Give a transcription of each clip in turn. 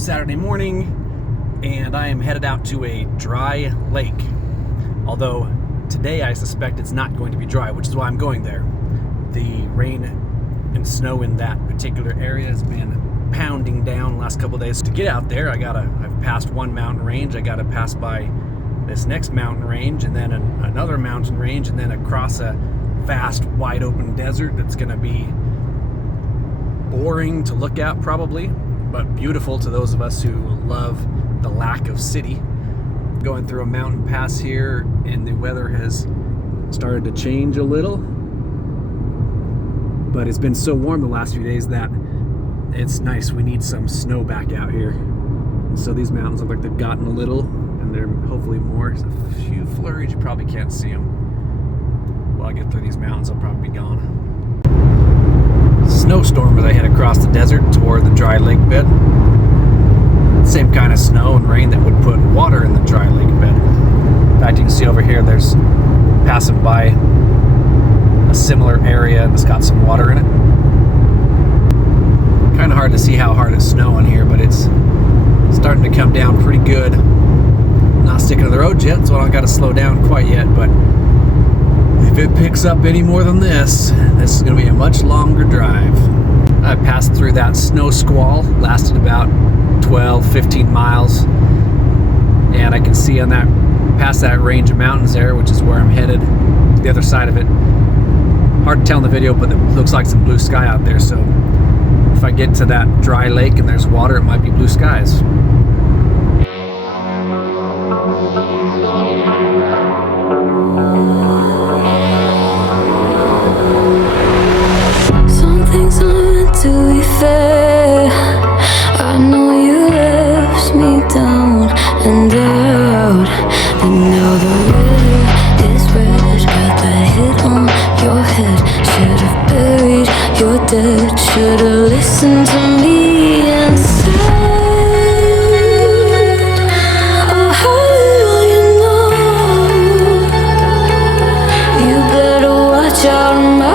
Saturday morning, and I am headed out to a dry lake. Although today I suspect it's not going to be dry, which is why I'm going there. The rain and snow in that particular area has been pounding down the last couple of days. To get out there, I've passed one mountain range. I gotta pass by this next mountain range, and then another mountain range, and then across a vast, wide open desert that's gonna be boring to look at probably, but beautiful to those of us who love the lack of city. Going through a mountain pass here, and the weather has started to change a little, but it's been so warm the last few days that it's nice. We need some snow back out here. So these mountains look like they've gotten a little, and they're hopefully more. There's a few flurries, you probably can't see them. While I get through these mountains, I'll probably be gone. Snowstorm as I head across the desert toward the dry lake bed. Same kind of snow and rain that would put water in the dry lake bed. In fact, you can see over here, there's passing by a similar area that's got some water in it. Kind of hard to see how hard it's snowing here, but it's starting to come down pretty good. Not sticking to the road yet, so I don't got to slow down quite yet, but if it picks up any more than this is going to be a much longer drive. I passed through that snow squall, lasted about 12-15 miles, and I can see on that, past that range of mountains there, which is where I'm headed, the other side of it. Hard to tell in the video, but it looks like some blue sky out there, so if I get to that dry lake and there's water, it might be blue skies. To be fair, I know you left me down and out, and now the river is red. Got that hit on your head. Should've buried your dead. Should've listened to me and said, oh, how little you know. You better watch out, my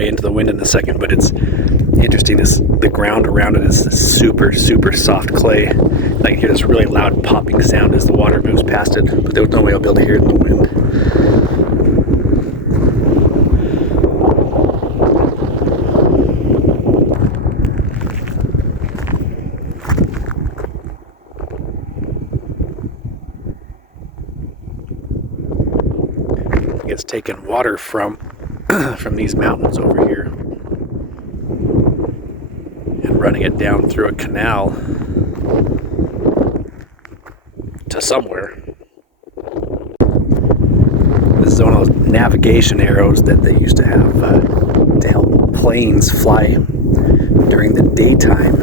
into the wind in a second, but it's interesting. The ground around it is super soft clay. I can hear this really loud popping sound as the water moves past it, but there was no way I'll be able to hear it in the wind. It's taken water from these mountains over here and running it down through a canal to somewhere. This is one of those navigation arrows that they used to have to help planes fly during the daytime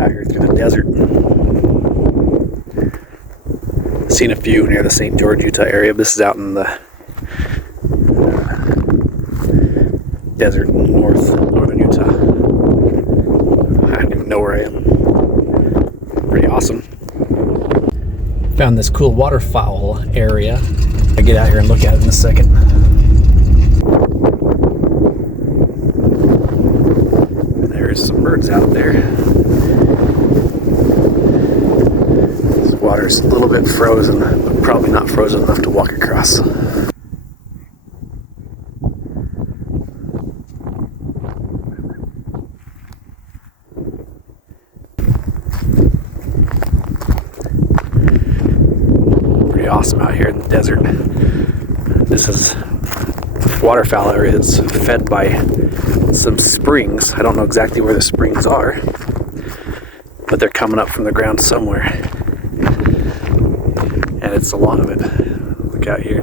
out here through the desert. Seen a few near the St. George, Utah area. This is out in the desert northern Utah. I don't even know where I am. Pretty awesome. Found this cool waterfowl area. I'll get out here and look at it in a second. There's some birds out there. This water's a little bit frozen, but probably not frozen enough to walk across. awesome out here in the desert. This is waterfowl area. It's fed by some springs. I don't know exactly where the springs are, but they're coming up from the ground somewhere. And it's a lot of it. Look out here,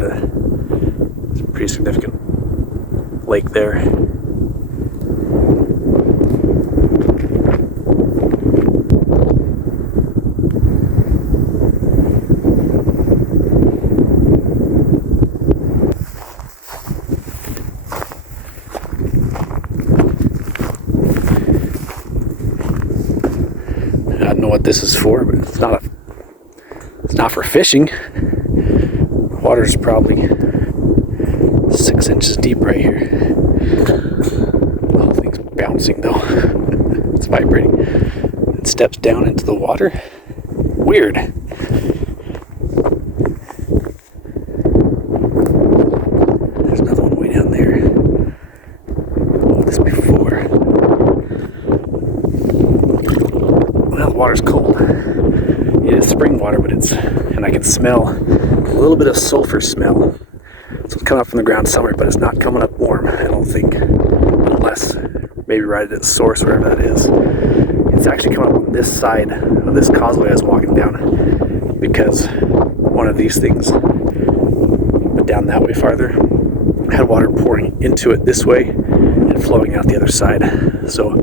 it's a pretty significant lake there. I don't know what this is for, but it's not for fishing. Water's probably 6 inches deep right here. The whole thing's bouncing though. It's vibrating. It steps down into the water. Weird. There's another one way down there. Oh, this before. Well, the water's cold. It is spring water, but and I can smell a little bit of sulfur smell. So it's coming up from the ground somewhere, but it's not coming up warm, I don't think. Unless maybe right at its source, wherever that is. It's actually coming up on this side of this causeway I was walking down, because one of these things, but down that way farther, had water pouring into it this way and flowing out the other side. So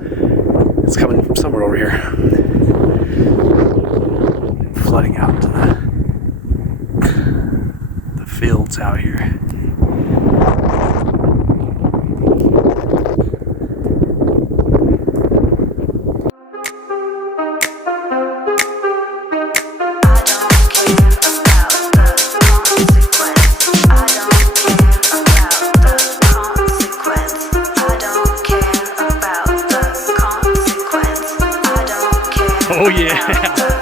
it's coming from somewhere over here, flooding out to the fields out here. Oh yeah!